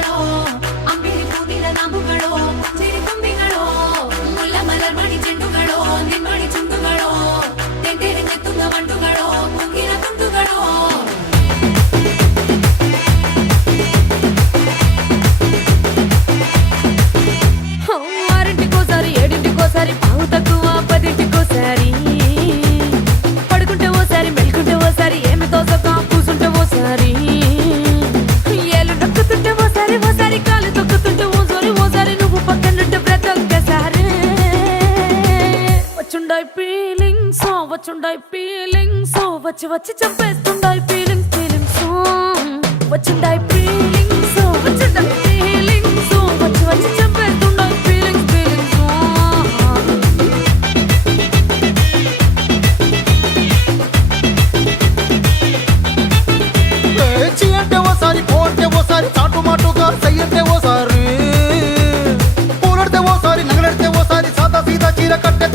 ಕಂಬುಗಳೋ ಅಂಬಿರಿ ಹೂವಿನ ನಾಮುಗಳೋ ಚಿರಿ ಕೊಂಬಿಗಳೋ ಮುಲ್ಲ ಮಲರ್ಮಣಿ ಚೆಂಡುಗಳೋ ನಿಮ್ಮಣಿ ಚುಂಡುಗಳೋ ತೆಂಟೆರೆ ತುಂಗ ಮಂಡುಗಳೋ ಮುಗಿನ ತುಂಡುಗಳೋ ఆరింటికోసారి ఏడింటికోసారి పావు తక్కువ పదింటికోసారి పడుకుంటే ఓసారి మెలుకుంటే ఓసారి ఏమి తోసక కూసుంటే ఓసారి ఏలు నొక్కుతుంటే ఓసారి ఓసారి కాలు తొక్కుతుంటే ఓసారి నువ్వు పక్కనుంటే బ్రతొక్కసారి వచ్చుండాయి ఫీలింగ్స్ వచ్చి వచ్చి చంపేస్తుండాయి ఫీలింగ్స్ వచ్చుండాయి ఫీలింగ్స్ వచ్చి వచ్చి చంపేస్తుండాయి ఫీలింగ్స్ చీ అంటే ఓసారి పో అంటే ఓసారి చాటు మాటుగా సై అంటే ఓసారి పూలడితే ఓసారి నగలడితే ఓసారి సాదా సీదా చీర కట్టె